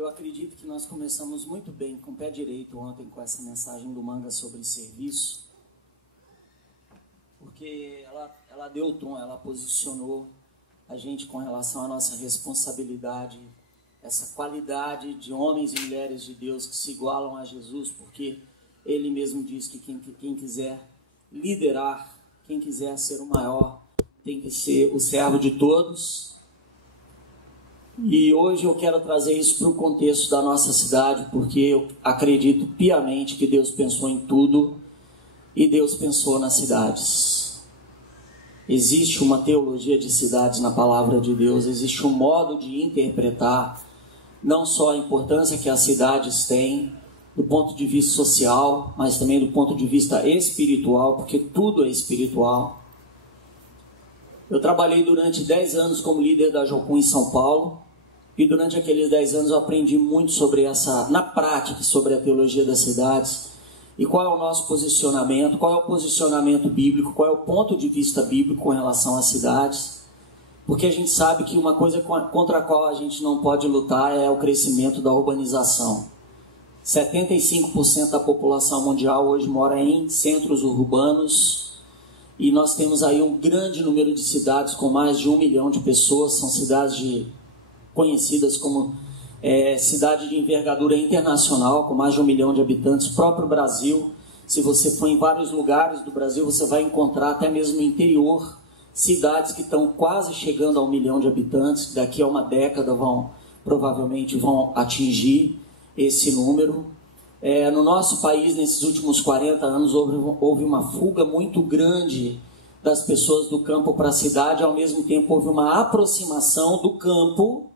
Eu acredito que nós começamos muito bem, com o pé direito ontem, com essa mensagem do Manga sobre serviço, porque ela deu o tom, ela posicionou a gente com relação à nossa responsabilidade, essa qualidade de homens e mulheres de Deus que se igualam a Jesus, porque Ele mesmo diz que quem quiser liderar, quem quiser ser o maior, tem que ser o servo de todos. E hoje eu quero trazer isso para o contexto da nossa cidade, porque eu acredito piamente que Deus pensou em tudo e Deus pensou nas cidades. Existe uma teologia de cidades na palavra de Deus, existe um modo de interpretar não só a importância que as cidades têm do ponto de vista social, mas também do ponto de vista espiritual, porque tudo é espiritual. Eu trabalhei durante 10 anos como líder da Jocum em São Paulo, e durante aqueles 10 anos eu aprendi muito sobre na prática, sobre a teologia das cidades, e qual é o nosso posicionamento, qual é o posicionamento bíblico, qual é o ponto de vista bíblico com relação às cidades, porque a gente sabe que uma coisa contra a qual a gente não pode lutar é o crescimento da urbanização. 75% da população mundial hoje mora em centros urbanos, e nós temos aí um grande número de cidades com mais de 1 milhão de pessoas, são cidades conhecidas como cidade de envergadura internacional, com mais de 1 milhão de habitantes. O próprio Brasil, se você for em vários lugares do Brasil, você vai encontrar até mesmo no interior cidades que estão quase chegando a 1 milhão de habitantes, daqui a uma década provavelmente vão atingir esse número. No nosso país, nesses últimos 40 anos, houve uma fuga muito grande das pessoas do campo para a cidade, ao mesmo tempo houve uma aproximação do campo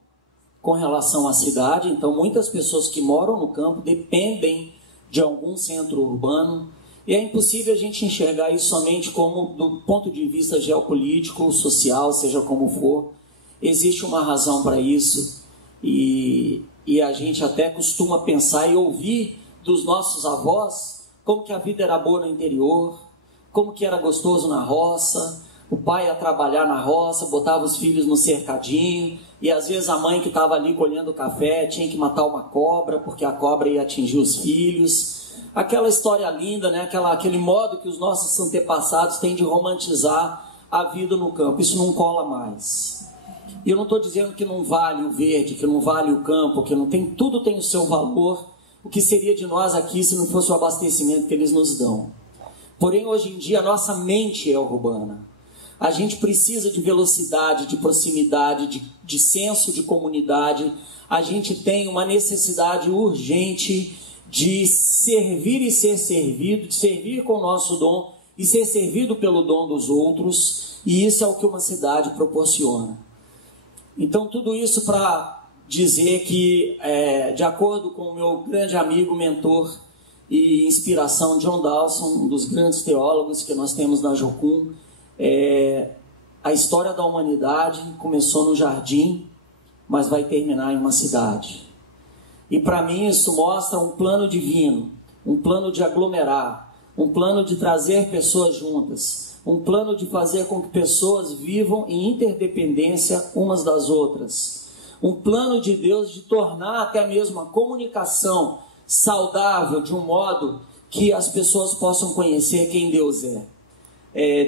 com relação à cidade. Então muitas pessoas que moram no campo dependem de algum centro urbano, e é impossível a gente enxergar isso somente como do ponto de vista geopolítico, social, seja como for. Existe uma razão para isso, e a gente até costuma pensar e ouvir dos nossos avós como que a vida era boa no interior, como que era gostoso na roça. O pai ia trabalhar na roça, botava os filhos no cercadinho, e às vezes a mãe que estava ali colhendo café tinha que matar uma cobra, porque a cobra ia atingir os filhos. Aquela história linda, né? Aquele modo que os nossos antepassados têm de romantizar a vida no campo. Isso não cola mais. E eu não estou dizendo que não vale o verde, que não vale o campo, que não tem, tudo tem o seu valor. O que seria de nós aqui se não fosse o abastecimento que eles nos dão? Porém, hoje em dia, a nossa mente é urbana. A gente precisa de velocidade, de proximidade, de senso de comunidade. A gente tem uma necessidade urgente de servir e ser servido, de servir com o nosso dom e ser servido pelo dom dos outros. E isso é o que uma cidade proporciona. Então, tudo isso para dizer que, de acordo com o meu grande amigo, mentor e inspiração, John Dawson, um dos grandes teólogos que nós temos na Jocum, a história da humanidade começou no jardim, mas vai terminar em uma cidade. E para mim isso mostra um plano divino, um plano de aglomerar, um plano de trazer pessoas juntas, um plano de fazer com que pessoas vivam em interdependência umas das outras, um plano de Deus de tornar até mesmo a comunicação saudável de um modo que as pessoas possam conhecer quem Deus é.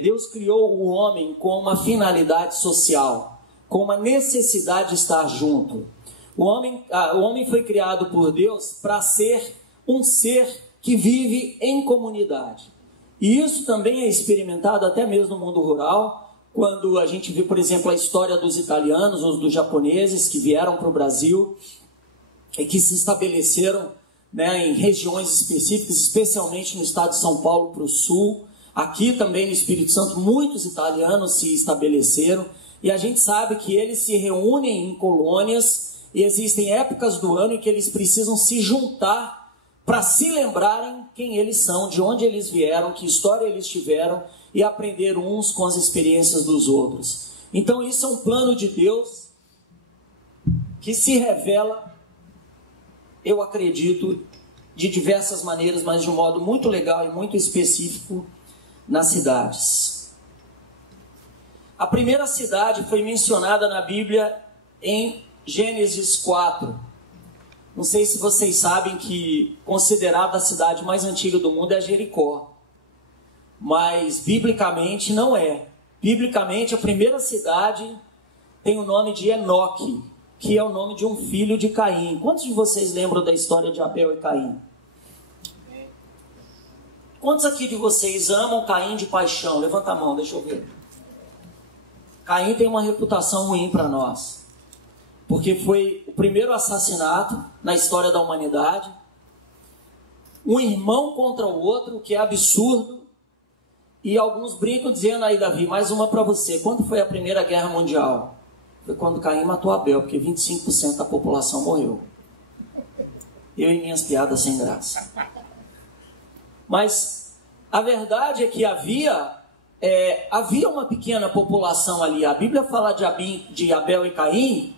Deus criou o homem com uma finalidade social, com uma necessidade de estar junto. O homem foi criado por Deus para ser um ser que vive em comunidade. E isso também é experimentado até mesmo no mundo rural, quando a gente vê, por exemplo, a história dos italianos ou dos japoneses que vieram para o Brasil e que se estabeleceram, né, em regiões específicas, especialmente no estado de São Paulo para o sul. Aqui também no Espírito Santo, muitos italianos se estabeleceram, e a gente sabe que eles se reúnem em colônias, e existem épocas do ano em que eles precisam se juntar para se lembrarem quem eles são, de onde eles vieram, que história eles tiveram, e aprender uns com as experiências dos outros. Então isso é um plano de Deus que se revela, eu acredito, de diversas maneiras, mas de um modo muito legal e muito específico, nas cidades. A primeira cidade foi mencionada na Bíblia em Gênesis 4, Não sei se vocês sabem que considerada a cidade mais antiga do mundo é Jericó. Mas biblicamente não é. Biblicamente a primeira cidade tem o nome de Enoque, que é o nome de um filho de Caim. Quantos de vocês lembram da história de Abel e Caim? Quantos aqui de vocês amam Caim de paixão? Levanta a mão, deixa eu ver. Caim tem uma reputação ruim para nós, porque foi o primeiro assassinato na história da humanidade. Um irmão contra o outro, que é absurdo. E alguns brincam dizendo aí, Davi, mais uma para você. Quando foi a Primeira Guerra Mundial? Foi quando Caim matou Abel, porque 25% da população morreu. Eu e minhas piadas sem graça. Mas a verdade é que havia uma pequena população ali. A Bíblia fala de Abel e Caim.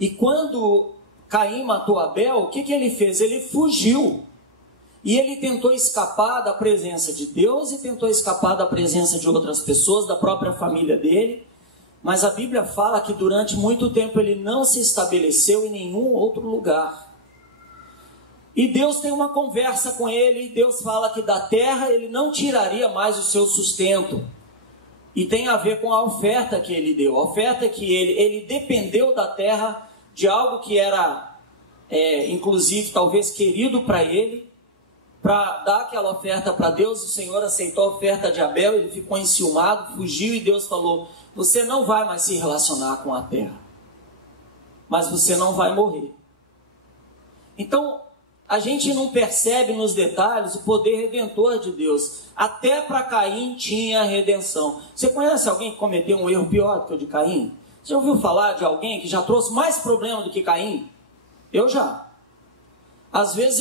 E quando Caim matou Abel, o que ele fez? Ele fugiu. E ele tentou escapar da presença de Deus e tentou escapar da presença de outras pessoas, da própria família dele. Mas a Bíblia fala que durante muito tempo ele não se estabeleceu em nenhum outro lugar. E Deus tem uma conversa com ele, e Deus fala que da terra ele não tiraria mais o seu sustento. E tem a ver com a oferta que ele deu. A oferta que ele dependeu da terra, de algo que era, inclusive, talvez querido para ele, para dar aquela oferta para Deus. O Senhor aceitou a oferta de Abel, ele ficou enciumado, fugiu, e Deus falou: você não vai mais se relacionar com a terra, mas você não vai morrer. Então, a gente não percebe nos detalhes o poder redentor de Deus. Até para Caim tinha redenção. Você conhece alguém que cometeu um erro pior do que o de Caim? Você já ouviu falar de alguém que já trouxe mais problema do que Caim? Eu já. Às vezes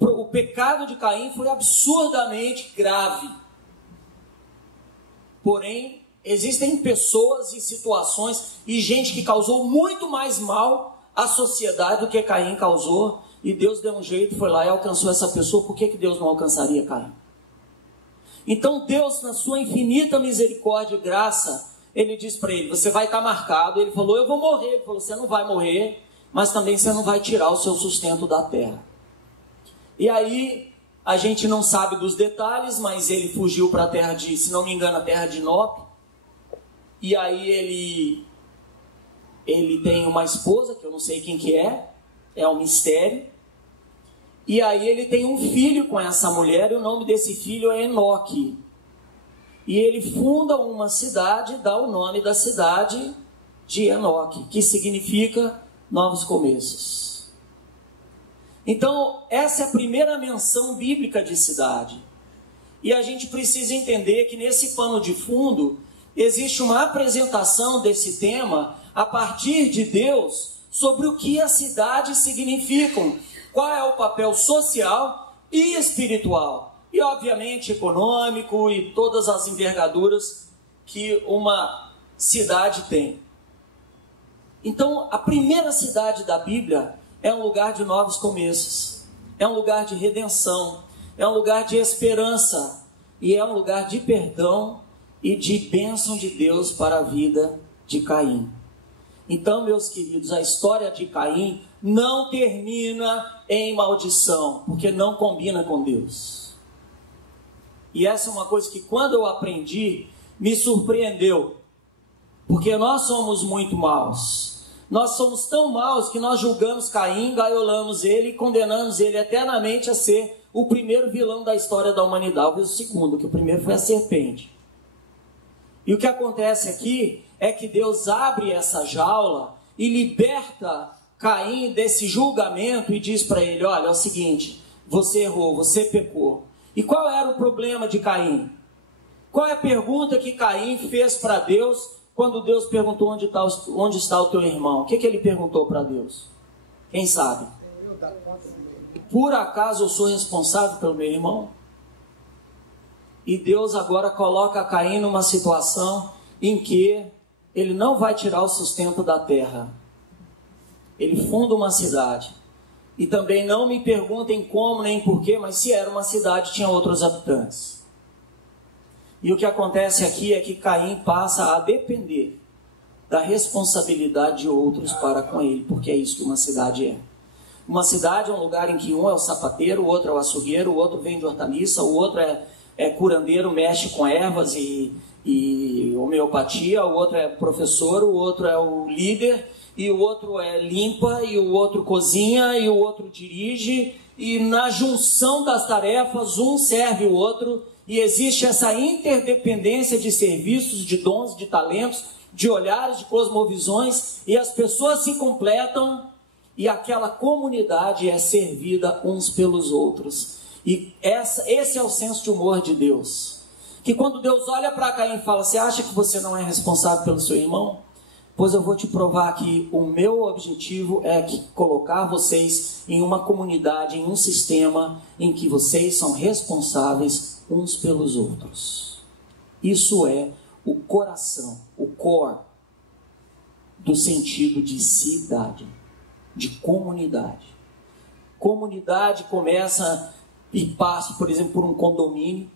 o pecado de Caim foi absurdamente grave. Porém, existem pessoas e situações e gente que causou muito mais mal à sociedade do que Caim causou. E Deus deu um jeito, foi lá e alcançou essa pessoa. Por que Deus não alcançaria Caim? Então Deus, na sua infinita misericórdia e graça, ele diz para ele: você vai estar marcado. Ele falou: eu vou morrer. Ele falou: você não vai morrer, mas também você não vai tirar o seu sustento da terra. E aí, a gente não sabe dos detalhes, mas ele fugiu para a terra de, se não me engano, a terra de Nope. E aí ele tem uma esposa, que eu não sei quem que é um mistério. E aí ele tem um filho com essa mulher, e o nome desse filho é Enoque. E ele funda uma cidade, dá o nome da cidade de Enoque, que significa novos começos. Então, essa é a primeira menção bíblica de cidade. E a gente precisa entender que nesse pano de fundo existe uma apresentação desse tema a partir de Deus sobre o que as cidades significam, qual é o papel social e espiritual, e obviamente econômico e todas as envergaduras que uma cidade tem. Então, a primeira cidade da Bíblia é um lugar de novos começos, é um lugar de redenção, é um lugar de esperança, e é um lugar de perdão e de bênção de Deus para a vida de Caim. Então, meus queridos, a história de Caim não termina em maldição, porque não combina com Deus. E essa é uma coisa que, quando eu aprendi, me surpreendeu, porque nós somos muito maus. Nós somos tão maus que nós julgamos Caim, gaiolamos ele e condenamos ele eternamente a ser o primeiro vilão da história da humanidade, talvez o segundo, que o primeiro foi a serpente. E o que acontece aqui é que Deus abre essa jaula e liberta Caim desse julgamento e diz para ele: olha, é o seguinte, você errou, você pecou. E qual era o problema de Caim? Qual é a pergunta que Caim fez para Deus quando Deus perguntou onde está o teu irmão? O que ele perguntou para Deus? Quem sabe? Por acaso eu sou responsável pelo meu irmão? E Deus agora coloca Caim numa situação em que ele não vai tirar o sustento da terra. Ele funda uma cidade. E também não me perguntem como nem porquê, mas se era uma cidade, tinha outros habitantes. E o que acontece aqui é que Caim passa a depender da responsabilidade de outros para com ele, porque é isso que uma cidade é. Uma cidade é um lugar em que um é o sapateiro, o outro é o açougueiro, o outro vende hortaliça, o outro é curandeiro, mexe com ervas e homeopatia, o outro é professor, o outro é o líder, e o outro limpa, e o outro cozinha, e o outro dirige, e na junção das tarefas, um serve o outro, e existe essa interdependência de serviços, de dons, de talentos, de olhares, de cosmovisões, e as pessoas se completam, e aquela comunidade é servida uns pelos outros. E esse é o senso de humor de Deus. Que quando Deus olha para Caim e fala, você acha que você não é responsável pelo seu irmão? Pois eu vou te provar que o meu objetivo é colocar vocês em uma comunidade, em um sistema em que vocês são responsáveis uns pelos outros. Isso é o coração, o core do sentido de cidade, de comunidade. Comunidade começa e passa, por exemplo, por um condomínio.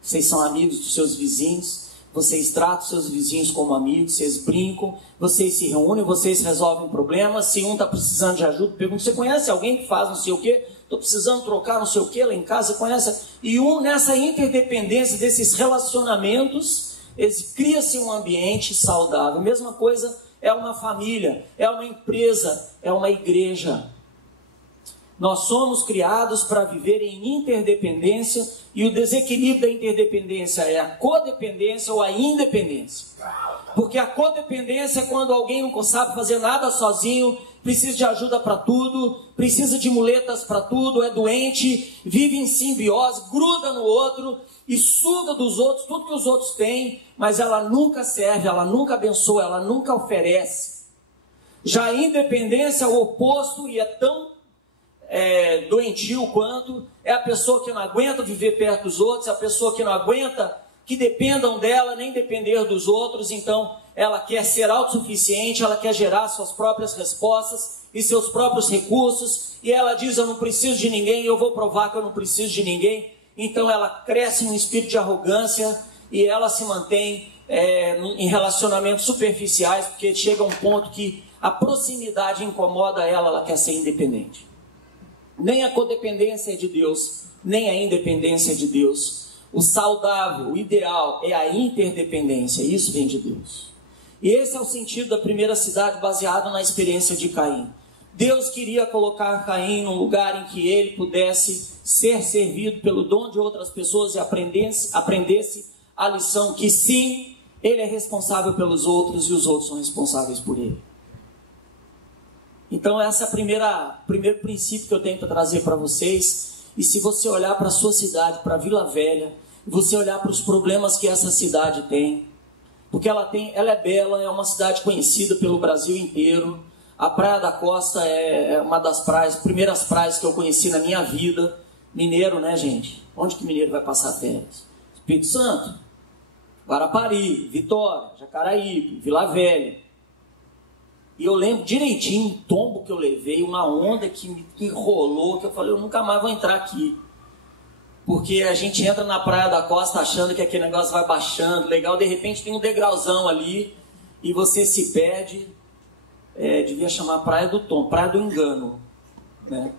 Vocês são amigos dos seus vizinhos, vocês tratam seus vizinhos como amigos, vocês brincam, vocês se reúnem, vocês resolvem problemas. Se um está precisando de ajuda, pergunta, você conhece alguém que faz não sei o quê? Estou precisando trocar não sei o quê lá em casa, você conhece? E nessa interdependência desses relacionamentos, cria-se um ambiente saudável. A mesma coisa é uma família, é uma empresa, é uma igreja. Nós somos criados para viver em interdependência, e o desequilíbrio da interdependência é a codependência ou a independência. Porque a codependência é quando alguém não sabe fazer nada sozinho, precisa de ajuda para tudo, precisa de muletas para tudo, é doente, vive em simbiose, gruda no outro e suga dos outros tudo que os outros têm, mas ela nunca serve, ela nunca abençoa, ela nunca oferece. Já a independência é o oposto e é tão doentio quanto é a pessoa que não aguenta viver perto dos outros, é a pessoa que não aguenta que dependam dela, nem depender dos outros. Então ela quer ser autossuficiente, ela quer gerar suas próprias respostas e seus próprios recursos, e ela diz, eu não preciso de ninguém, eu vou provar que eu não preciso de ninguém. Então ela cresce em um espírito de arrogância e ela se mantém em relacionamentos superficiais, porque chega a um ponto que a proximidade incomoda ela quer ser independente. Nem a codependência é de Deus, nem a independência é de Deus. O saudável, o ideal é a interdependência, isso vem de Deus. E esse é o sentido da primeira cidade, baseado na experiência de Caim. Deus queria colocar Caim num lugar em que ele pudesse ser servido pelo dom de outras pessoas e aprendesse a lição que sim, ele é responsável pelos outros e os outros são responsáveis por ele. Então esse é o primeiro princípio que eu tenho para trazer para vocês. E se você olhar para a sua cidade, para Vila Velha, e você olhar para os problemas que essa cidade tem, porque ela é bela, é uma cidade conhecida pelo Brasil inteiro. A Praia da Costa é uma das primeiras praias que eu conheci na minha vida. Mineiro, né, gente? Onde que mineiro vai passar férias? Espírito Santo, Guarapari, Vitória, Jacaraípe, Vila Velha. E eu lembro direitinho um tombo que eu levei, uma onda que me enrolou, que eu falei, eu nunca mais vou entrar aqui. Porque a gente entra na Praia da Costa achando que aquele negócio vai baixando, legal, de repente tem um degrauzão ali, e você se perde. Devia chamar Praia do Tom, Praia do Engano, né?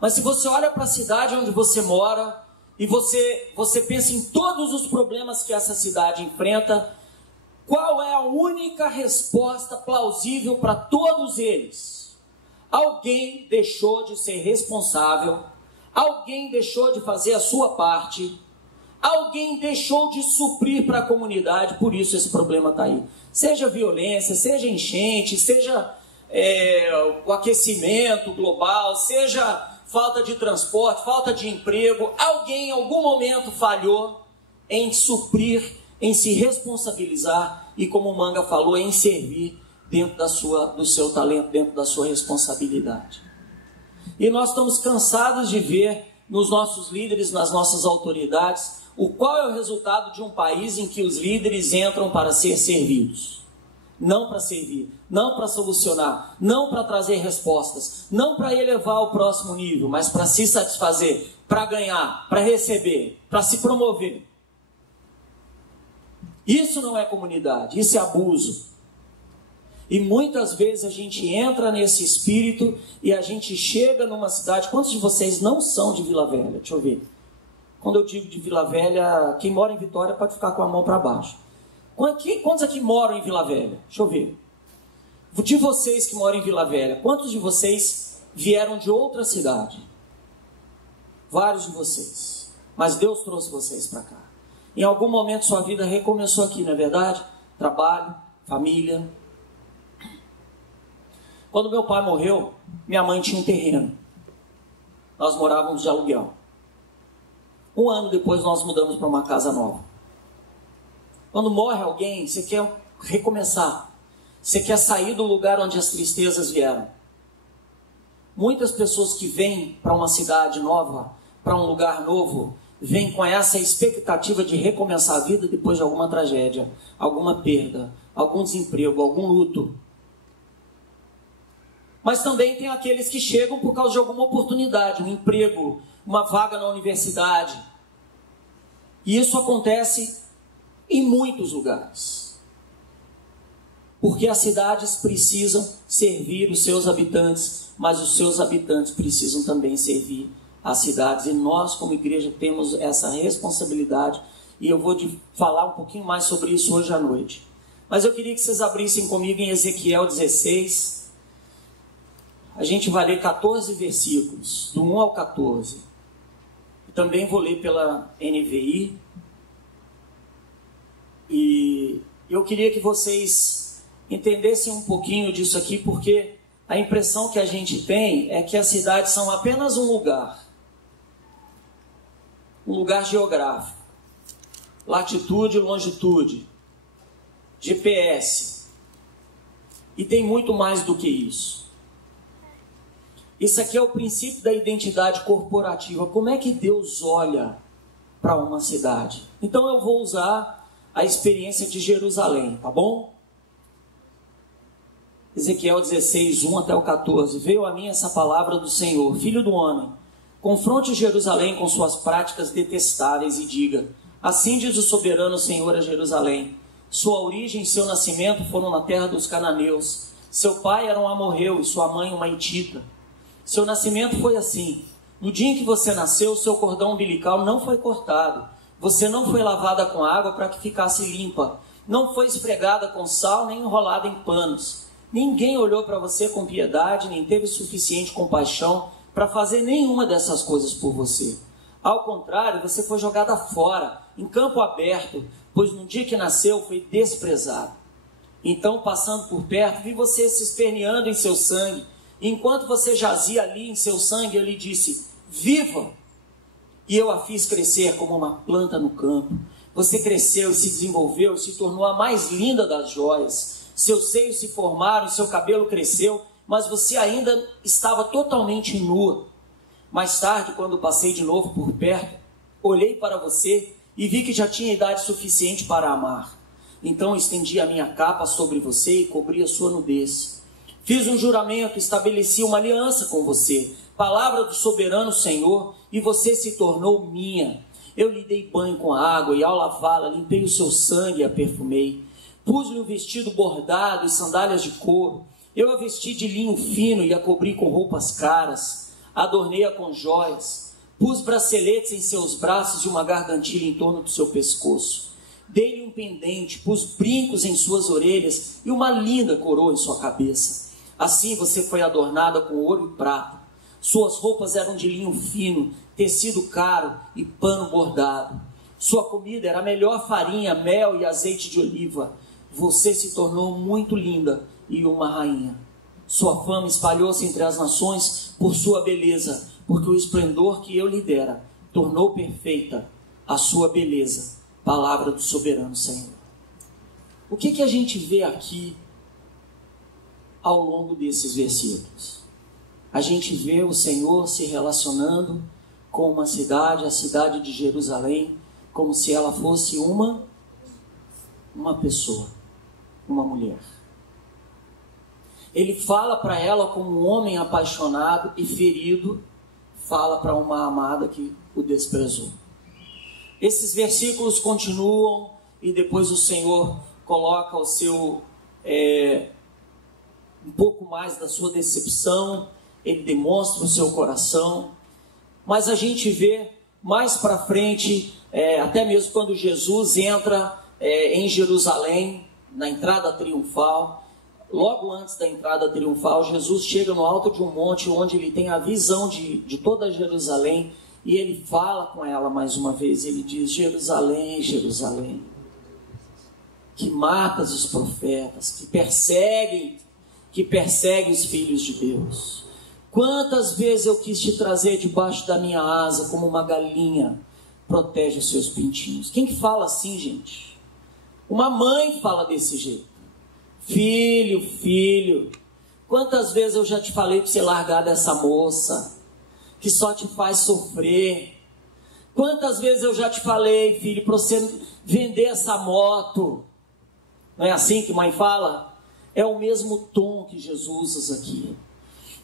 Mas se você olha para a cidade onde você mora, e você pensa em todos os problemas que essa cidade enfrenta, qual é a única resposta plausível para todos eles? Alguém deixou de ser responsável, alguém deixou de fazer a sua parte, alguém deixou de suprir para a comunidade, por isso esse problema está aí. Seja violência, seja enchente, seja o aquecimento global, seja falta de transporte, falta de emprego, alguém em algum momento falhou em suprir, em se responsabilizar e, como o Manga falou, em servir dentro do seu talento, dentro da sua responsabilidade. E nós estamos cansados de ver nos nossos líderes, nas nossas autoridades, qual é o resultado de um país em que os líderes entram para ser servidos. Não para servir, não para solucionar, não para trazer respostas, não para elevar ao próximo nível, mas para se satisfazer, para ganhar, para receber, para se promover. Isso não é comunidade, isso é abuso. E muitas vezes a gente entra nesse espírito e a gente chega numa cidade. Quantos de vocês não são de Vila Velha? Deixa eu ver. Quando eu digo de Vila Velha, quem mora em Vitória pode ficar com a mão para baixo. Quantos aqui moram em Vila Velha? Deixa eu ver. De vocês que moram em Vila Velha, quantos de vocês vieram de outra cidade? Vários de vocês. Mas Deus trouxe vocês para cá. Em algum momento sua vida recomeçou aqui, não é verdade? Trabalho, família. Quando meu pai morreu, minha mãe tinha um terreno. Nós morávamos de aluguel. 1 ano depois nós mudamos para uma casa nova. Quando morre alguém, você quer recomeçar. Você quer sair do lugar onde as tristezas vieram. Muitas pessoas que vêm para uma cidade nova, para um lugar novo, vêm com essa expectativa de recomeçar a vida depois de alguma tragédia, alguma perda, algum desemprego, algum luto. Mas também tem aqueles que chegam por causa de alguma oportunidade, um emprego, uma vaga na universidade. E isso acontece em muitos lugares. Porque as cidades precisam servir os seus habitantes, mas os seus habitantes precisam também servir as cidades. E nós, como igreja, temos essa responsabilidade. E eu vou falar um pouquinho mais sobre isso hoje à noite. Mas eu queria que vocês abrissem comigo em Ezequiel 16. A gente vai ler 14 versículos, do 1 ao 14. Também vou ler pela NVI. E eu queria que vocês entendessem um pouquinho disso aqui, porque a impressão que a gente tem é que as cidades são apenas um lugar geográfico, latitude e longitude, GPS, e tem muito mais do que isso. Isso aqui é o princípio da identidade corporativa. Como é que Deus olha para uma cidade? Então eu vou usar a experiência de Jerusalém, tá bom? Ezequiel 16, 1 até o 14. Veio a mim essa palavra do Senhor: filho do homem, confronte Jerusalém com suas práticas detestáveis e diga: assim diz o soberano Senhor a Jerusalém: sua origem e seu nascimento foram na terra dos cananeus. Seu pai era um amorreu e sua mãe uma hitita. Seu nascimento foi assim: no dia em que você nasceu, seu cordão umbilical não foi cortado. Você não foi lavada com água para que ficasse limpa. Não foi esfregada com sal, nem enrolada em panos. Ninguém olhou para você com piedade, nem teve suficiente compaixão para fazer nenhuma dessas coisas por você. Ao contrário, você foi jogada fora, em campo aberto, pois no dia que nasceu foi desprezado. Então, passando por perto, vi você se esperneando em seu sangue. Enquanto você jazia ali em seu sangue, eu lhe disse: viva! E eu a fiz crescer como uma planta no campo. Você cresceu, se desenvolveu, se tornou a mais linda das joias. Seus seios se formaram, seu cabelo cresceu, mas você ainda estava totalmente nua. Mais tarde, quando passei de novo por perto, olhei para você e vi que já tinha idade suficiente para amar. Então estendi a minha capa sobre você e cobri a sua nudez. Fiz um juramento, estabeleci uma aliança com você, palavra do soberano Senhor, e você se tornou minha. Eu lhe dei banho com água e ao lavá-la limpei o seu sangue e a perfumei. Pus-lhe um vestido bordado e sandálias de couro. Eu a vesti de linho fino e a cobri com roupas caras. Adornei-a com joias. Pus braceletes em seus braços e uma gargantilha em torno do seu pescoço. Dei-lhe um pendente, pus brincos em suas orelhas e uma linda coroa em sua cabeça. Assim você foi adornada com ouro e prata. Suas roupas eram de linho fino, tecido caro e pano bordado. Sua comida era a melhor farinha, mel e azeite de oliva. Você se tornou muito linda e uma rainha. Sua fama espalhou-se entre as nações por sua beleza, porque o esplendor que eu lhe dera tornou perfeita a sua beleza. Palavra do soberano Senhor. O que a gente vê aqui ao longo desses versículos? A gente vê o Senhor se relacionando com uma cidade, a cidade de Jerusalém, como se ela fosse uma pessoa, uma mulher. Ele fala para ela como um homem apaixonado e ferido, fala para uma amada que o desprezou. Esses versículos continuam e depois o Senhor coloca o seu um pouco mais da sua decepção, ele demonstra o seu coração, mas a gente vê mais para frente, até mesmo quando Jesus entra em Jerusalém, na entrada triunfal, logo antes da entrada triunfal, Jesus chega no alto de um monte, onde ele tem a visão de toda Jerusalém, e ele fala com ela mais uma vez, ele diz: Jerusalém, Jerusalém, que matas os profetas, que perseguem os filhos de Deus. Quantas vezes eu quis te trazer debaixo da minha asa, como uma galinha protege os seus pintinhos. Quem que fala assim, gente? Uma mãe fala desse jeito. Filho, filho, quantas vezes eu já te falei para você largar dessa moça, que só te faz sofrer. Quantas vezes eu já te falei, filho, para você vender essa moto. Não é assim que mãe fala? É o mesmo tom que Jesus usa aqui.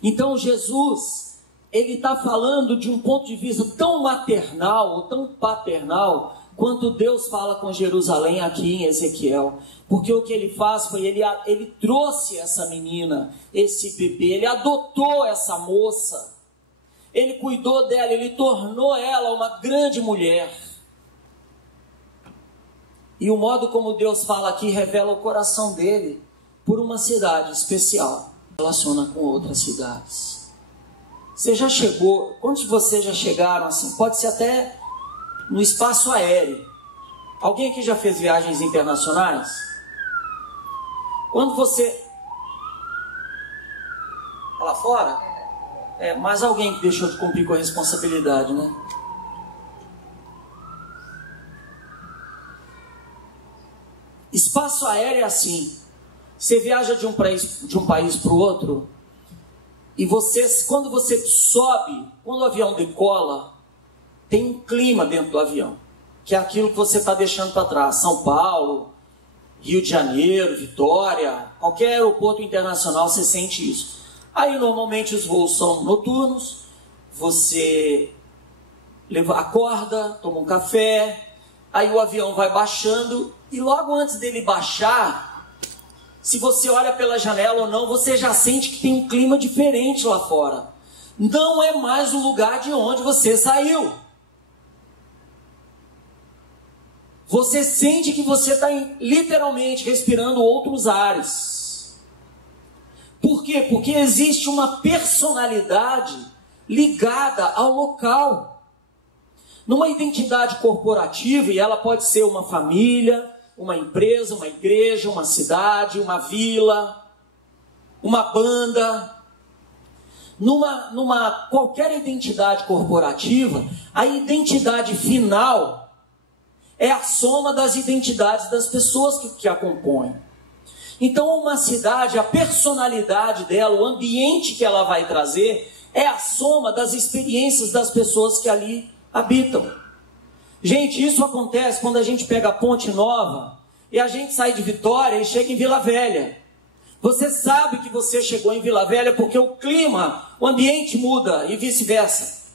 Então Jesus, ele está falando de um ponto de vista tão maternal ou tão paternal quanto Deus fala com Jerusalém aqui em Ezequiel. Porque o que ele faz foi, ele trouxe essa menina, esse bebê, ele adotou essa moça, ele cuidou dela, ele tornou ela uma grande mulher. E o modo como Deus fala aqui revela o coração dele por uma cidade especial. Relaciona com outras cidades. Você já chegou, quantos de vocês já chegaram assim? Pode ser até no espaço aéreo. Alguém aqui já fez viagens internacionais? Quando você... lá fora? Mais alguém que deixou de cumprir com a responsabilidade, né? Espaço aéreo é assim. Você viaja de um país para o outro, e quando você sobe, quando o avião decola, tem um clima dentro do avião, que é aquilo que você está deixando para trás. São Paulo, Rio de Janeiro, Vitória, qualquer aeroporto internacional, você sente isso. Aí normalmente os voos são noturnos, você acorda, toma um café, aí o avião vai baixando, e logo antes dele baixar, se você olha pela janela ou não, você já sente que tem um clima diferente lá fora. Não é mais o lugar de onde você saiu. Você sente que você está literalmente respirando outros ares. Por quê? Porque existe uma personalidade ligada ao local. Numa identidade corporativa, e ela pode ser uma família, uma empresa, uma igreja, uma cidade, uma vila, uma banda. Numa qualquer identidade corporativa, a identidade final é a soma das identidades das pessoas que a compõem. Então, uma cidade, a personalidade dela, o ambiente que ela vai trazer, é a soma das experiências das pessoas que ali habitam. Gente, isso acontece quando a gente pega a Ponte Nova e a gente sai de Vitória e chega em Vila Velha. Você sabe que você chegou em Vila Velha porque o clima, o ambiente muda e vice-versa.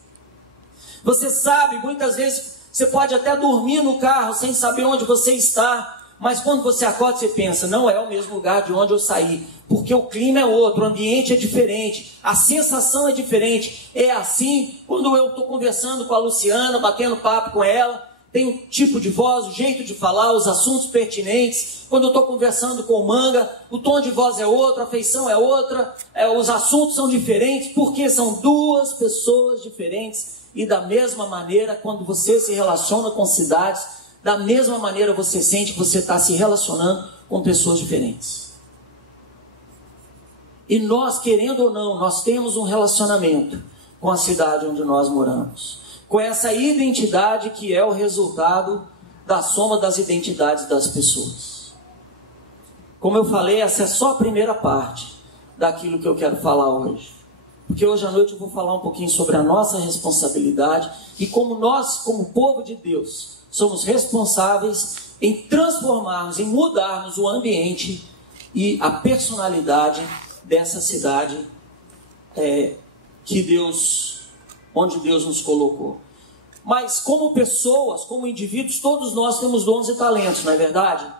Você sabe, muitas vezes, você pode até dormir no carro sem saber onde você está, mas quando você acorda você pensa, não é o mesmo lugar de onde eu saí, porque o clima é outro, o ambiente é diferente, a sensação é diferente. É assim quando eu estou conversando com a Luciana, batendo papo com ela, tem um tipo de voz, o jeito de falar, os assuntos pertinentes. Quando eu estou conversando com o Manga, o tom de voz é outro, a feição é outra, os assuntos são diferentes, porque são duas pessoas diferentes. E da mesma maneira, quando você se relaciona com cidades, da mesma maneira você sente que você está se relacionando com pessoas diferentes. E nós, querendo ou não, nós temos um relacionamento com a cidade onde nós moramos, com essa identidade que é o resultado da soma das identidades das pessoas. Como eu falei, essa é só a primeira parte daquilo que eu quero falar hoje. Porque hoje à noite eu vou falar um pouquinho sobre a nossa responsabilidade e como nós, como povo de Deus, somos responsáveis em transformarmos, em mudarmos o ambiente e a personalidade dessa cidade onde Deus nos colocou. Mas como pessoas, como indivíduos, todos nós temos dons e talentos, não é verdade?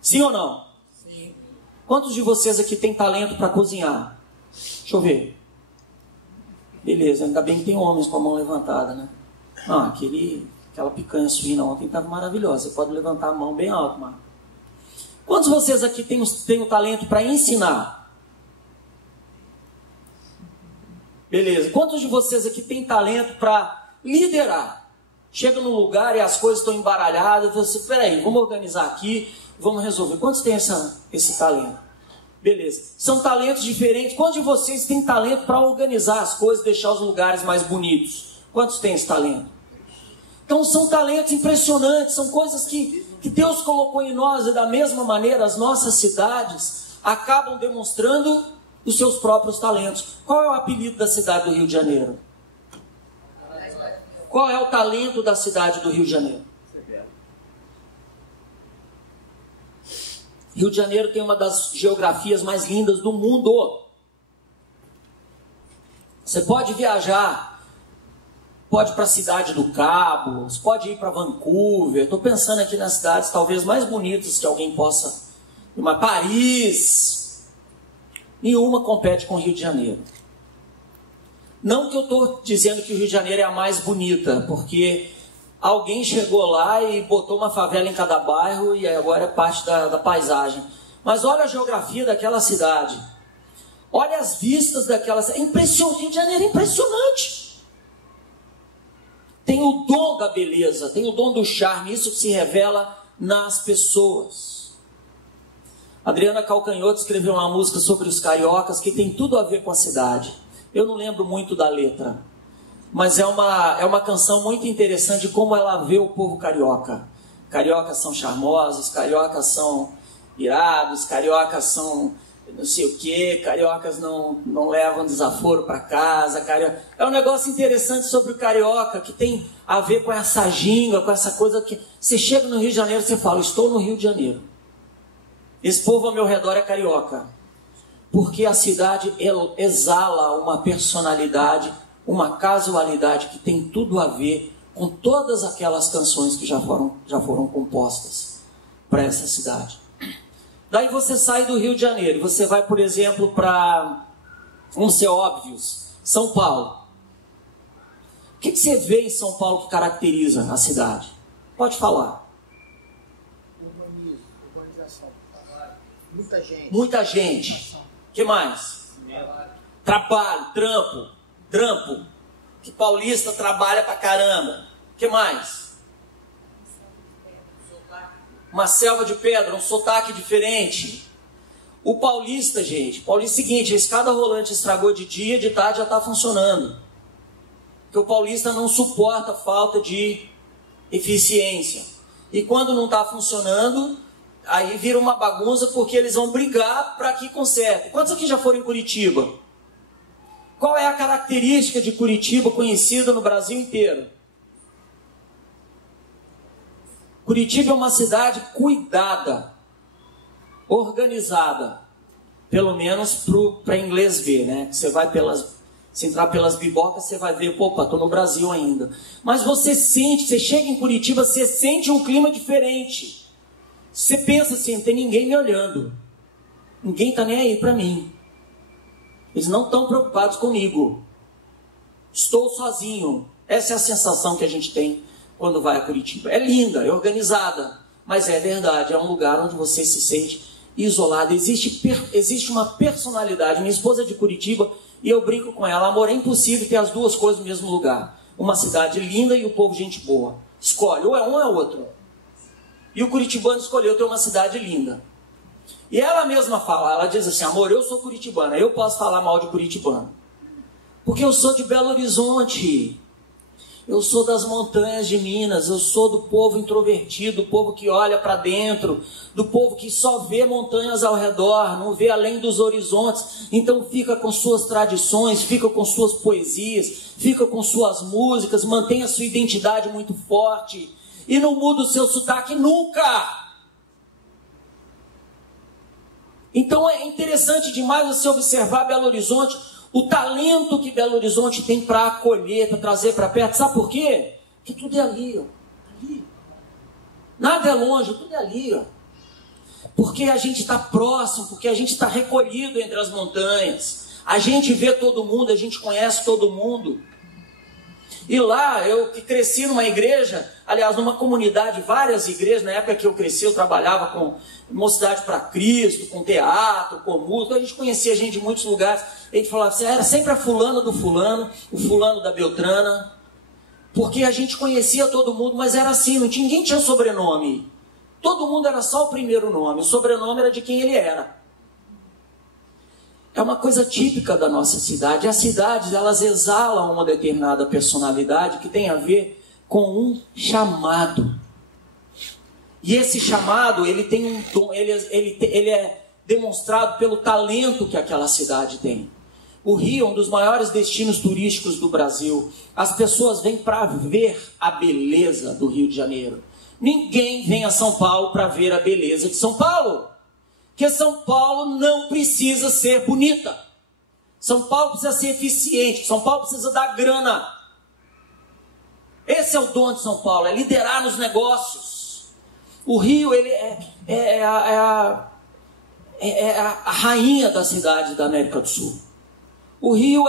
Sim ou não? Sim. Quantos de vocês aqui tem talento para cozinhar? Deixa eu ver. Beleza, ainda bem que tem homens com a mão levantada, né? Ah, aquela picanha suína ontem estava maravilhosa. Você pode levantar a mão bem alto, Marco. Quantos de vocês aqui tem o talento para ensinar? Beleza. Quantos de vocês aqui tem talento para liderar? Chega num lugar e as coisas estão embaralhadas. Você, peraí, vamos organizar aqui, vamos resolver. Quantos tem esse talento? Beleza. São talentos diferentes. Quantos de vocês têm talento para organizar as coisas, deixar os lugares mais bonitos? Quantos têm esse talento? Então são talentos impressionantes, são coisas que Deus colocou em nós, e da mesma maneira as nossas cidades acabam demonstrando os seus próprios talentos. Qual é o apelido da cidade do Rio de Janeiro? Qual é o talento da cidade do Rio de Janeiro? Rio de Janeiro tem uma das geografias mais lindas do mundo. Você pode viajar, pode ir para a cidade do Cabo, você pode ir para Vancouver. Estou pensando aqui nas cidades talvez mais bonitas que alguém possa ir. Mas Paris, nenhuma compete com o Rio de Janeiro. Não que eu estou dizendo que o Rio de Janeiro é a mais bonita, porque alguém chegou lá e botou uma favela em cada bairro e agora é parte da paisagem. Mas olha a geografia daquela cidade. Olha as vistas daquela cidade. É impressionante. O Rio de Janeiro é impressionante. Tem o dom da beleza, tem o dom do charme. Isso se revela nas pessoas. Adriana Calcanhoto escreveu uma música sobre os cariocas que tem tudo a ver com a cidade. Eu não lembro muito da letra, mas é uma canção muito interessante de como ela vê o povo carioca. Cariocas são charmosos, cariocas são irados, cariocas são não sei o quê, cariocas não levam desaforo para casa. É um negócio interessante sobre o carioca, que tem a ver com essa ginga, com essa coisa que você chega no Rio de Janeiro e você fala, estou no Rio de Janeiro. Esse povo ao meu redor é carioca. Porque a cidade exala uma personalidade, uma casualidade que tem tudo a ver com todas aquelas canções que já foram compostas para essa cidade. Daí você sai do Rio de Janeiro, você vai, por exemplo, para, vamos ser óbvios, São Paulo. O que você vê em São Paulo que caracteriza a cidade? Pode falar. Urbanismo, urbanização, trabalho, muita gente. Muita gente. O que mais? Trabalho, trampo. Que paulista trabalha pra caramba. O que mais? Uma selva de pedra, um sotaque diferente. O paulista, gente, paulista é o seguinte, a escada rolante estragou de dia, de tarde já está funcionando. Porque o paulista não suporta a falta de eficiência. E quando não está funcionando, aí vira uma bagunça porque eles vão brigar para que conserte. Quantos aqui já foram em Curitiba? Qual é a característica de Curitiba conhecida no Brasil inteiro? Curitiba é uma cidade cuidada, organizada, pelo menos para inglês ver, né? Você vai se entrar pelas bibocas, você vai ver, opa, estou no Brasil ainda. Mas você chega em Curitiba, você sente um clima diferente. Você pensa assim, não tem ninguém me olhando. Ninguém está nem aí para mim. Eles não estão preocupados comigo. Estou sozinho. Essa é a sensação que a gente tem quando vai a Curitiba. É linda, é organizada, mas é verdade, é um lugar onde você se sente isolado. Existe uma personalidade. Minha esposa é de Curitiba e eu brinco com ela, amor, é impossível ter as duas coisas no mesmo lugar. Uma cidade linda e o povo gente boa. Escolhe, ou é um ou é outro. E o curitibano escolheu ter uma cidade linda. E ela mesma fala, ela diz assim, amor, eu sou curitibana, eu posso falar mal de curitibano. Porque eu sou de Belo Horizonte. Eu sou das montanhas de Minas, eu sou do povo introvertido, do povo que olha para dentro, do povo que só vê montanhas ao redor, não vê além dos horizontes. Então fica com suas tradições, fica com suas poesias, fica com suas músicas, mantém a sua identidade muito forte e não muda o seu sotaque nunca. Então é interessante demais você observar Belo Horizonte, o talento que Belo Horizonte tem para acolher, para trazer para perto. Sabe por quê? Porque tudo é ali, ó. Ali. Nada é longe, tudo é ali, ó. Porque a gente está próximo, porque a gente está recolhido entre as montanhas. A gente vê todo mundo, a gente conhece todo mundo. E lá, eu que cresci numa igreja, aliás, numa comunidade, várias igrejas, na época que eu cresci, eu trabalhava com Mocidade para Cristo, com teatro, com música, a gente conhecia gente de muitos lugares. A gente falava assim, era sempre a fulana do fulano, o fulano da Beltrana, porque a gente conhecia todo mundo, mas era assim, ninguém tinha sobrenome. Todo mundo era só o primeiro nome, o sobrenome era de quem ele era. É uma coisa típica da nossa cidade. As cidades, elas exalam uma determinada personalidade que tem a ver com um chamado. E esse chamado, ele tem um dom, ele é demonstrado pelo talento que aquela cidade tem. O Rio é um dos maiores destinos turísticos do Brasil. As pessoas vêm para ver a beleza do Rio de Janeiro. Ninguém vem a São Paulo para ver a beleza de São Paulo. Porque São Paulo não precisa ser bonita. São Paulo precisa ser eficiente. São Paulo precisa dar grana. Esse é o dom de São Paulo, é liderar nos negócios. O Rio, ele é a rainha da cidade da América do Sul. O Rio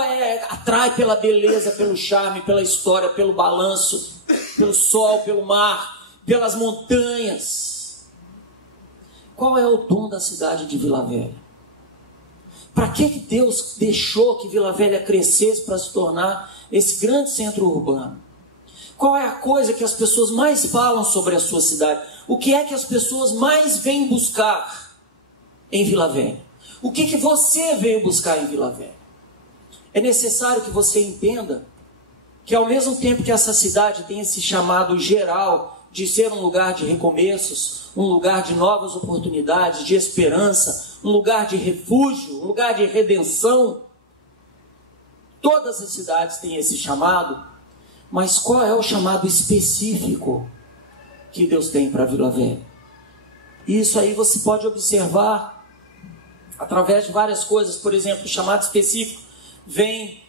atrai pela beleza, pelo charme, pela história, pelo balanço, pelo sol, pelo mar, pelas montanhas. Qual é o dom da cidade de Vila Velha? Para que Deus deixou que Vila Velha crescesse para se tornar esse grande centro urbano? Qual é a coisa que as pessoas mais falam sobre a sua cidade? O que é que as pessoas mais vêm buscar em Vila Velha? O que você veio buscar em Vila Velha? É necessário que você entenda que ao mesmo tempo que essa cidade tem esse chamado geral de ser um lugar de recomeços, um lugar de novas oportunidades, de esperança, um lugar de refúgio, um lugar de redenção. Todas as cidades têm esse chamado, mas qual é o chamado específico que Deus tem para Vila Velha? Isso aí você pode observar através de várias coisas. Por exemplo, o chamado específico vem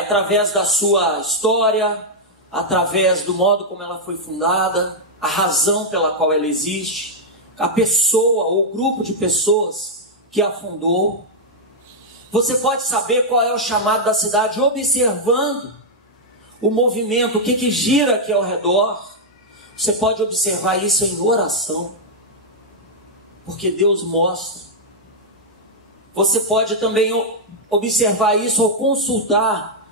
através da sua história, através do modo como ela foi fundada, a razão pela qual ela existe, a pessoa ou grupo de pessoas que a fundou. Você pode saber qual é o chamado da cidade observando o movimento, o que gira aqui ao redor. Você pode observar isso em oração, porque Deus mostra. Você pode também observar isso ao consultar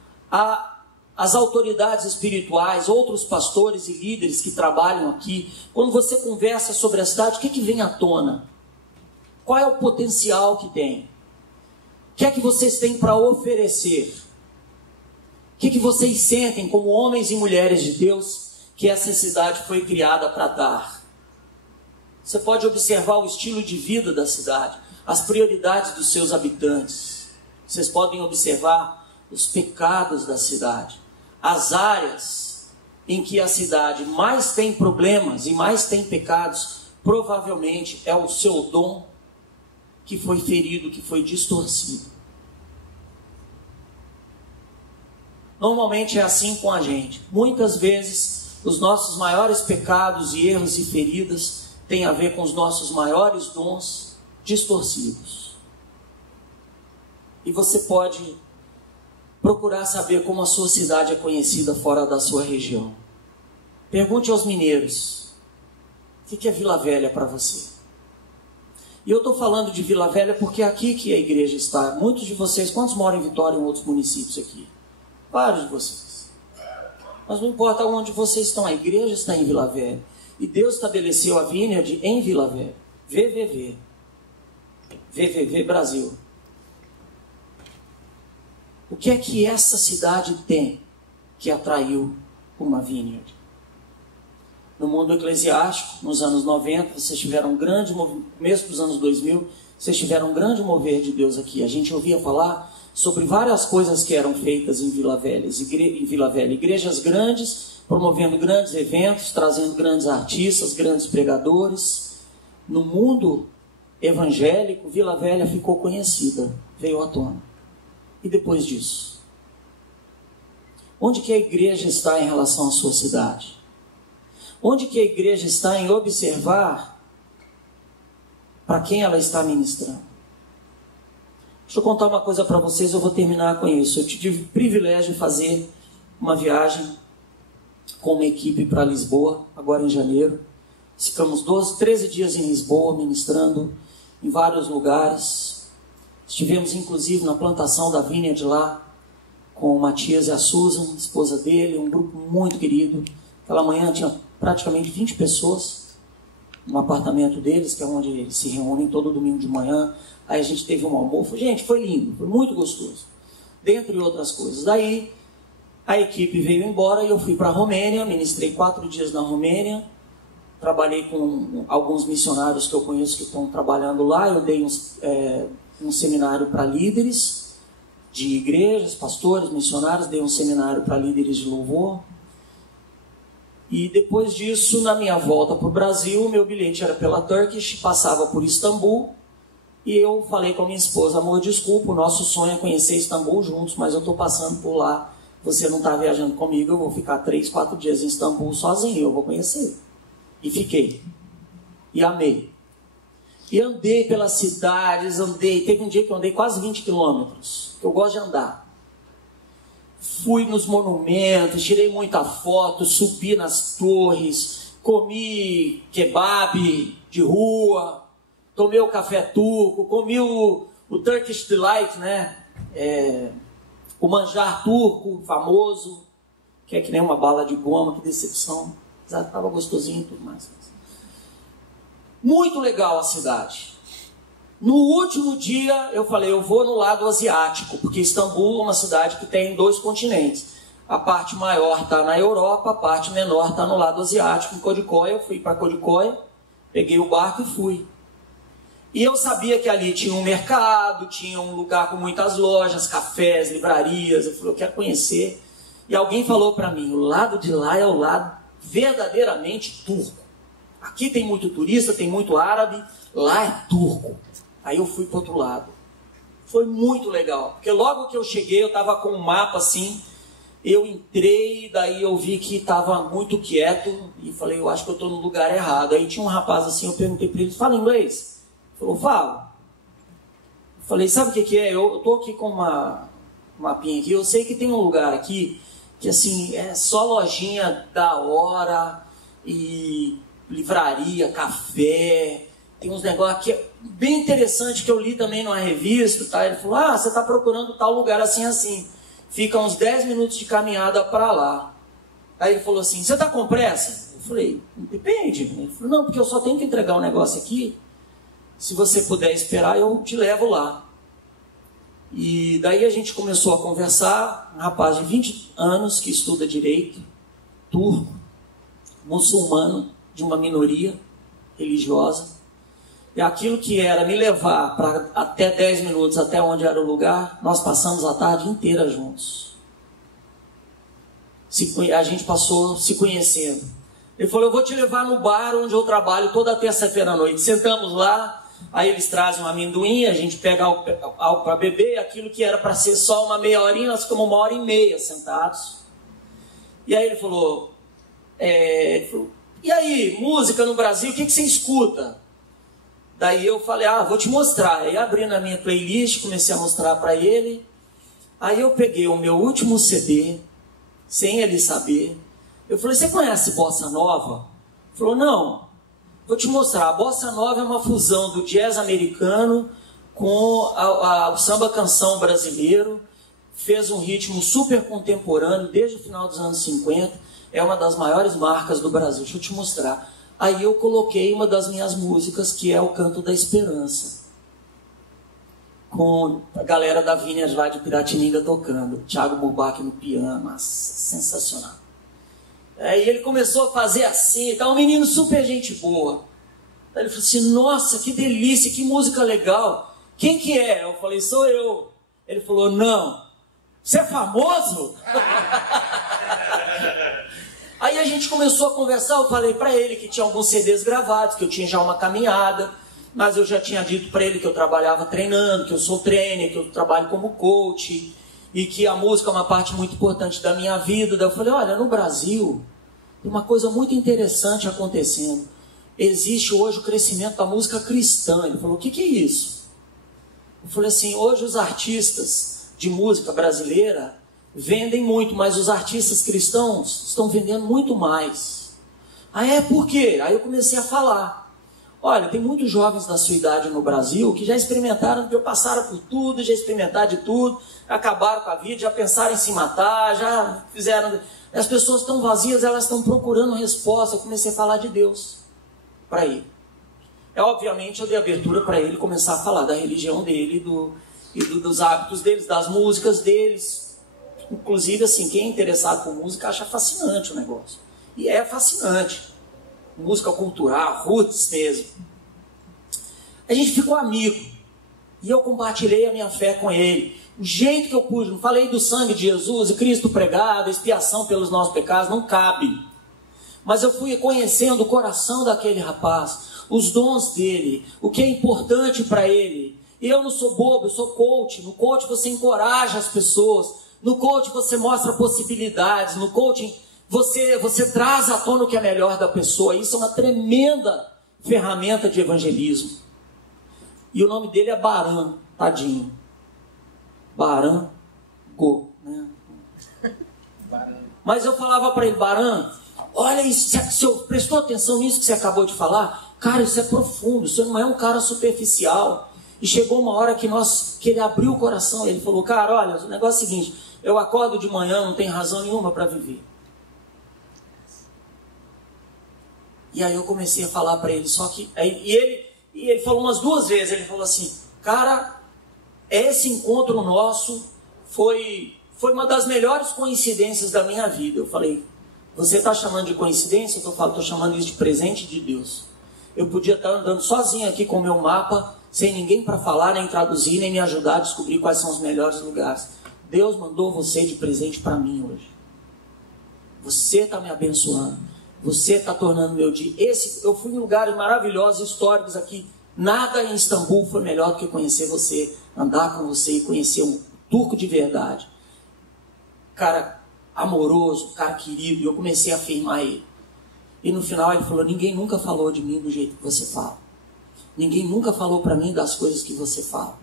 as autoridades espirituais, outros pastores e líderes que trabalham aqui. Quando você conversa sobre a cidade, o que vem à tona? Qual é o potencial que tem? O que é que vocês têm para oferecer? O que vocês sentem como homens e mulheres de Deus que essa cidade foi criada para dar? Você pode observar o estilo de vida da cidade, as prioridades dos seus habitantes. Vocês podem observar os pecados da cidade, as áreas em que a cidade mais tem problemas e mais tem pecados. Provavelmente é o seu dom que foi ferido, que foi distorcido. Normalmente é assim com a gente. Muitas vezes os nossos maiores pecados e erros e feridas têm a ver com os nossos maiores dons distorcidos. E você pode procurar saber como a sua cidade é conhecida fora da sua região. Pergunte aos mineiros, o que é Vila Velha para você? E eu estou falando de Vila Velha porque é aqui que a igreja está. Muitos de vocês, quantos moram em Vitória e em outros municípios aqui? Vários de vocês. Mas não importa onde vocês estão, a igreja está em Vila Velha. E Deus estabeleceu a Vineyard em Vila Velha. VVV Brasil. O que é que essa cidade tem que atraiu uma Vineyard? No mundo eclesiástico, nos anos 90, vocês tiveram um grande movimento, começo dos anos 2000, vocês tiveram um grande mover de Deus aqui. A gente ouvia falar sobre várias coisas que eram feitas em Vila Velha. Igrejas grandes, promovendo grandes eventos, trazendo grandes artistas, grandes pregadores. No mundo evangélico, Vila Velha ficou conhecida, veio à tona. E depois disso? Onde que a igreja está em relação à sua cidade? Onde que a igreja está em observar para quem ela está ministrando. Deixa eu contar uma coisa para vocês, eu vou terminar com isso. Eu tive o privilégio de fazer uma viagem com uma equipe para Lisboa, agora em janeiro. Ficamos 13 dias em Lisboa, ministrando em vários lugares. Estivemos, inclusive, na plantação da vinha de lá, com o Matias e a Susan, esposa dele, um grupo muito querido. Aquela manhã tinha praticamente 20 pessoas no apartamento deles, que é onde eles se reúnem todo domingo de manhã. Aí a gente teve um almoço. Gente, foi lindo, foi muito gostoso. Dentre outras coisas. Daí, a equipe veio embora e eu fui para a Romênia, ministrei 4 dias na Romênia. Trabalhei com alguns missionários que eu conheço que estão trabalhando lá. Eu dei um seminário para líderes de igrejas, pastores, missionários. Dei um seminário para líderes de louvor. E depois disso, na minha volta para o Brasil, meu bilhete era pela Turkish, passava por Istambul. E eu falei com a minha esposa, amor, desculpa, o nosso sonho é conhecer Istambul juntos, mas eu estou passando por lá. Você não está viajando comigo, eu vou ficar 3, 4 dias em Istambul sozinho, eu vou conhecer. E fiquei. E amei. E andei pelas cidades, teve um dia que eu andei quase 20 quilômetros, que eu gosto de andar. Fui nos monumentos, tirei muita foto, subi nas torres, comi kebab de rua, tomei o café turco, comi o Turkish Delight, né? O manjar turco famoso, que é que nem uma bala de goma, que decepção. Estava gostosinho e tudo mais. Muito legal a cidade. No último dia, eu falei, eu vou no lado asiático, porque Istambul é uma cidade que tem 2 continentes. A parte maior está na Europa, a parte menor está no lado asiático, em Codicóia. Eu fui para Codicóia, peguei o barco e fui. E eu sabia que ali tinha um mercado, tinha um lugar com muitas lojas, cafés, livrarias. Eu falei, eu quero conhecer. E alguém falou para mim, o lado de lá é o lado verdadeiramente turco. Aqui tem muito turista, tem muito árabe, lá é turco. Aí eu fui para o outro lado. Foi muito legal, porque logo que eu cheguei, eu estava com um mapa assim, eu entrei, daí eu vi que estava muito quieto, e falei, eu acho que eu estou no lugar errado. Aí tinha um rapaz assim, eu perguntei para ele, fala inglês? Ele falou, falo. Eu falei, sabe o que é? Eu estou aqui com uma mapinha aqui, eu sei que tem um lugar aqui, que assim, é só lojinha da hora, e livraria, café, tem uns negócios aqui bem interessante que eu li também numa revista, tá? Ele falou, você está procurando tal lugar assim, assim. Fica uns 10 minutos de caminhada para lá. Aí ele falou assim, você está com pressa? Eu falei, depende. Ele falou, não, porque eu só tenho que entregar um negócio aqui. Se você puder esperar, eu te levo lá. E daí a gente começou a conversar, um rapaz de 20 anos que estuda direito, turco, muçulmano, de uma minoria religiosa. E aquilo que era me levar para até 10 minutos, até onde era o lugar, nós passamos a tarde inteira juntos. A gente passou se conhecendo. Ele falou, eu vou te levar no bar onde eu trabalho toda terça-feira à noite. Sentamos lá, aí eles trazem um amendoim, a gente pega algo para beber, aquilo que era para ser só uma meia horinha, nós ficamos 1h30 sentados. E aí ele falou, e aí, música no Brasil, o que você escuta? Daí eu falei, vou te mostrar. Aí abri na minha playlist, comecei a mostrar para ele. Aí eu peguei o meu último CD, sem ele saber. Eu falei, você conhece Bossa Nova? Ele falou, não. Vou te mostrar. A Bossa Nova é uma fusão do jazz americano com o samba canção brasileiro. Fez um ritmo super contemporâneo desde o final dos anos 50. É uma das maiores marcas do Brasil. Deixa eu te mostrar. Aí eu coloquei uma das minhas músicas, que é o Canto da Esperança. Com a galera da Vineyard lá de Piratininga tocando. Thiago Bubac no piano. Nossa, sensacional. Aí ele começou a fazer assim, tá um menino super gente boa. Aí ele falou assim, nossa, que delícia, que música legal. Quem que é? Eu falei, sou eu. Ele falou, não. Você é famoso? Aí a gente começou a conversar, eu falei para ele que tinha alguns CDs gravados, que eu tinha já uma caminhada, mas eu já tinha dito para ele que eu trabalhava treinando, que eu sou trainer, que eu trabalho como coach, e que a música é uma parte muito importante da minha vida. Daí eu falei, olha, no Brasil tem uma coisa muito interessante acontecendo. existe hoje o crescimento da música cristã. Ele falou, o que é isso? Eu falei assim, hoje os artistas de música brasileira vendem muito, mas os artistas cristãos estão vendendo muito mais. Ah, é? Por quê? Aí eu comecei a falar. Olha, tem muitos jovens da sua idade no Brasil que já experimentaram, já passaram por tudo, já experimentaram de tudo, acabaram com a vida, já pensaram em se matar, já fizeram... As pessoas estão vazias, elas estão procurando resposta. Eu comecei a falar de Deus para ele. Obviamente eu dei abertura para ele começar a falar da religião dele, dos hábitos deles, das músicas deles. Inclusive, assim, quem é interessado por música acha fascinante o negócio. E é fascinante. Música cultural, roots mesmo. A gente ficou amigo. E eu compartilhei a minha fé com ele. O jeito que eu pude. Não falei do sangue de Jesus, e Cristo pregado, a expiação pelos nossos pecados. Não cabe. Mas eu fui conhecendo o coração daquele rapaz. Os dons dele. O que é importante para ele. E eu não sou bobo, eu sou coach. No coach você encoraja as pessoas. No coach você mostra possibilidades. No coaching você traz à tona o que é melhor da pessoa. Isso é uma tremenda ferramenta de evangelismo. E o nome dele é Baran, tadinho. Baran Go, né? Mas eu falava para ele, Baran, olha isso, você prestou atenção nisso que você acabou de falar? Cara, isso é profundo, você não é um cara superficial. E chegou uma hora que ele abriu o coração. Ele falou, cara, olha, o negócio é o seguinte, eu acordo de manhã, não tenho razão nenhuma para viver. E aí eu comecei a falar para ele, só que... ele falou umas 2 vezes, ele falou assim, cara, esse encontro nosso foi uma das melhores coincidências da minha vida. Eu falei, você está chamando de coincidência? Eu estou chamando isso de presente de Deus. Eu podia estar andando sozinho aqui com o meu mapa, sem ninguém para falar, nem traduzir, nem me ajudar a descobrir quais são os melhores lugares. Deus mandou você de presente para mim hoje. Você está me abençoando. Você está tornando meu dia. Eu fui em lugares maravilhosos, históricos aqui. Nada em Istambul foi melhor do que conhecer você, andar com você e conhecer um turco de verdade. Cara amoroso, cara querido. E eu comecei a afirmar ele. E no final ele falou, ninguém nunca falou de mim do jeito que você fala. Ninguém nunca falou para mim das coisas que você fala.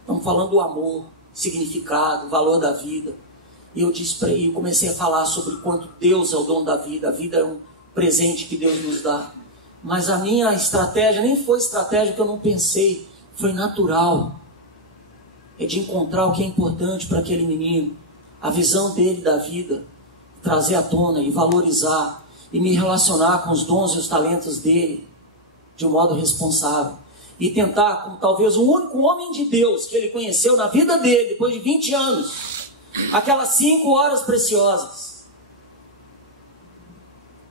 Estamos falando do amor, significado, valor da vida. E eu disse para ele, comecei a falar sobre quanto Deus é o dono da vida. A vida é um presente que Deus nos dá. Mas a minha estratégia nem foi estratégia que eu não pensei. Foi natural. É de encontrar o que é importante para aquele menino. A visão dele da vida. Trazer à tona e valorizar. E me relacionar com os dons e os talentos dele. De um modo responsável. E tentar, como talvez o único homem de Deus que ele conheceu na vida dele, depois de 20 anos... Aquelas 5 horas preciosas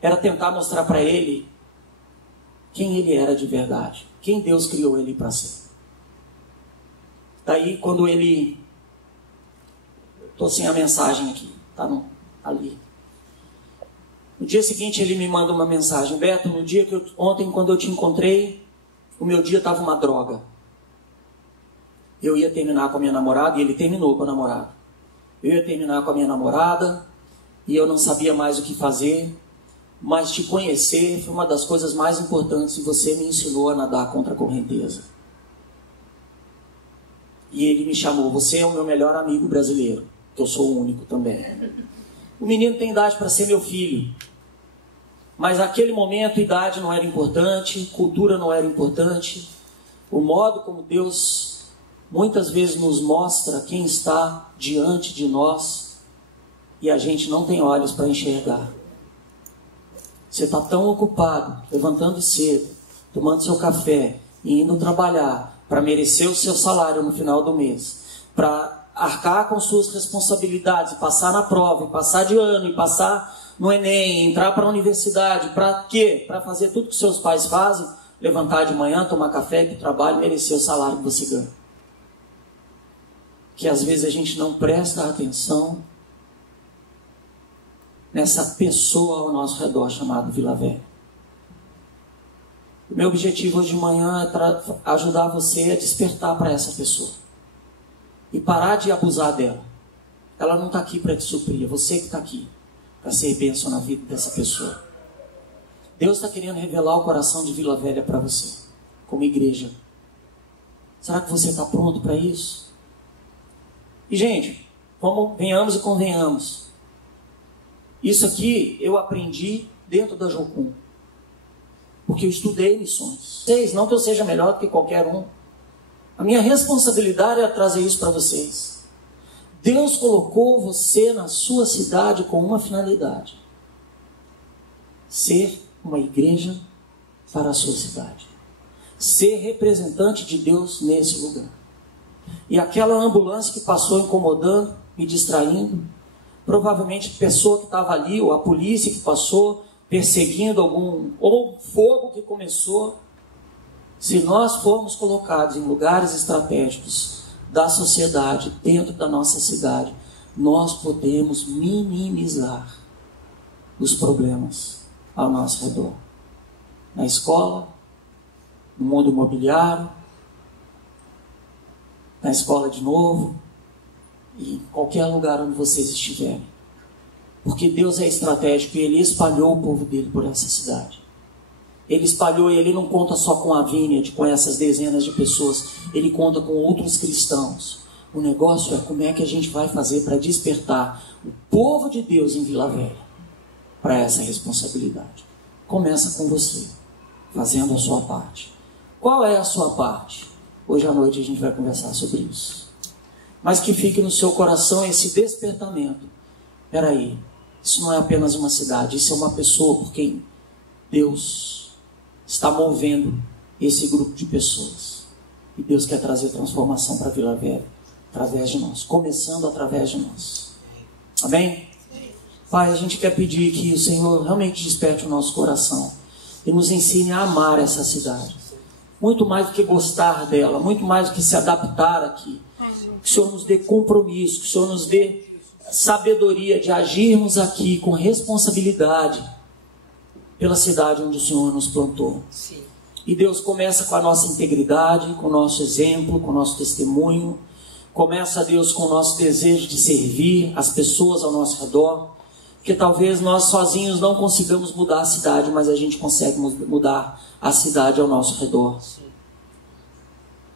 era tentar mostrar para ele quem ele era de verdade, quem Deus criou ele para ser. Daí quando ele... Estou sem a mensagem aqui, tá ali. No dia seguinte ele me manda uma mensagem, Beto, no dia que ontem quando eu te encontrei, o meu dia estava uma droga. Eu ia terminar com a minha namorada e ele terminou com a namorada. Eu ia terminar com a minha namorada e eu não sabia mais o que fazer, mas te conhecer foi uma das coisas mais importantes e você me ensinou a nadar contra a correnteza. E ele me chamou, você é o meu melhor amigo brasileiro, que eu sou o único também. O menino tem idade para ser meu filho, mas naquele momento idade não era importante, cultura não era importante, o modo como Deus... muitas vezes nos mostra quem está diante de nós e a gente não tem olhos para enxergar. Você está tão ocupado, levantando cedo, tomando seu café e indo trabalhar para merecer o seu salário no final do mês, para arcar com suas responsabilidades, passar na prova, e passar de ano, e passar no Enem, entrar para a universidade, para quê? Para fazer tudo que seus pais fazem, levantar de manhã, tomar café, ir para o trabalho e merecer o salário que você ganha. Que às vezes a gente não presta atenção nessa pessoa ao nosso redor chamada Vila Velha. O meu objetivo hoje de manhã é ajudar você a despertar para essa pessoa e parar de abusar dela. Ela não está aqui para te suprir, é você que está aqui para ser bênção na vida dessa pessoa. Deus está querendo revelar o coração de Vila Velha para você, como igreja. Será que você está pronto para isso? E, gente, venhamos e convenhamos. Isso aqui eu aprendi dentro da Jocum, porque eu estudei missões. Não que eu seja melhor do que qualquer um. A minha responsabilidade é trazer isso para vocês. Deus colocou você na sua cidade com uma finalidade: ser uma igreja para a sua cidade, ser representante de Deus nesse lugar. E aquela ambulância que passou incomodando, me distraindo, provavelmente a pessoa que estava ali, ou a polícia que passou perseguindo ou fogo que começou, se nós formos colocados em lugares estratégicos da sociedade, dentro da nossa cidade, nós podemos minimizar os problemas ao nosso redor. Na escola, no mundo imobiliário, na escola de novo, e em qualquer lugar onde vocês estiverem. Porque Deus é estratégico e Ele espalhou o povo dele por essa cidade. Ele espalhou, e Ele não conta só com a Vineyard, com essas dezenas de pessoas. Ele conta com outros cristãos. O negócio é como é que a gente vai fazer para despertar o povo de Deus em Vila Velha para essa responsabilidade. Começa com você, fazendo a sua parte. Qual é a sua parte? Hoje à noite a gente vai conversar sobre isso. Mas que fique no seu coração esse despertamento. Peraí, isso não é apenas uma cidade, isso é uma pessoa por quem Deus está movendo esse grupo de pessoas. E Deus quer trazer transformação para Vila Velha, através de nós, começando através de nós. Amém? Pai, a gente quer pedir que o Senhor realmente desperte o nosso coração e nos ensine a amar essa cidade. Muito mais do que gostar dela, muito mais do que se adaptar aqui. Que o Senhor nos dê compromisso, que o Senhor nos dê sabedoria de agirmos aqui com responsabilidade pela cidade onde o Senhor nos plantou. Sim. E Deus começa com a nossa integridade, com o nosso exemplo, com o nosso testemunho. Começa, Deus, com o nosso desejo de servir as pessoas ao nosso redor. Porque talvez nós sozinhos não consigamos mudar a cidade, mas a gente consegue mudar a cidade ao nosso redor. Sim.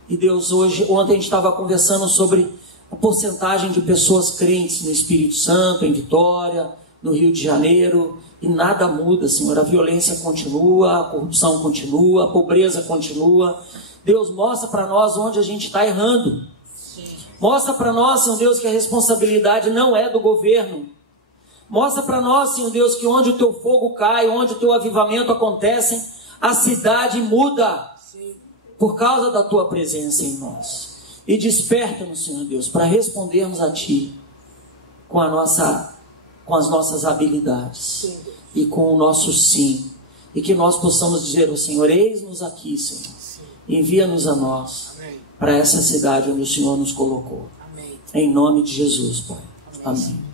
E Deus, ontem a gente estava conversando sobre a porcentagem de pessoas crentes no Espírito Santo, em Vitória, no Rio de Janeiro, e nada muda, Senhor. A violência continua, a corrupção continua, a pobreza continua. Deus, mostra para nós onde a gente está errando. Sim. Mostra para nós, Senhor Deus, que a responsabilidade não é do governo. Mostra para nós, Senhor Deus, que onde o teu fogo cai, onde o teu avivamento acontece, a cidade muda por causa da tua presença em nós. E desperta-nos, Senhor Deus, para respondermos a Ti com as nossas habilidades. Sim. E com o nosso sim. E que nós possamos dizer ao Senhor: eis-nos aqui, Senhor. Envia-nos a nós. Amém. Para essa cidade onde o Senhor nos colocou. Amém. Em nome de Jesus, Pai. Amém. Amém.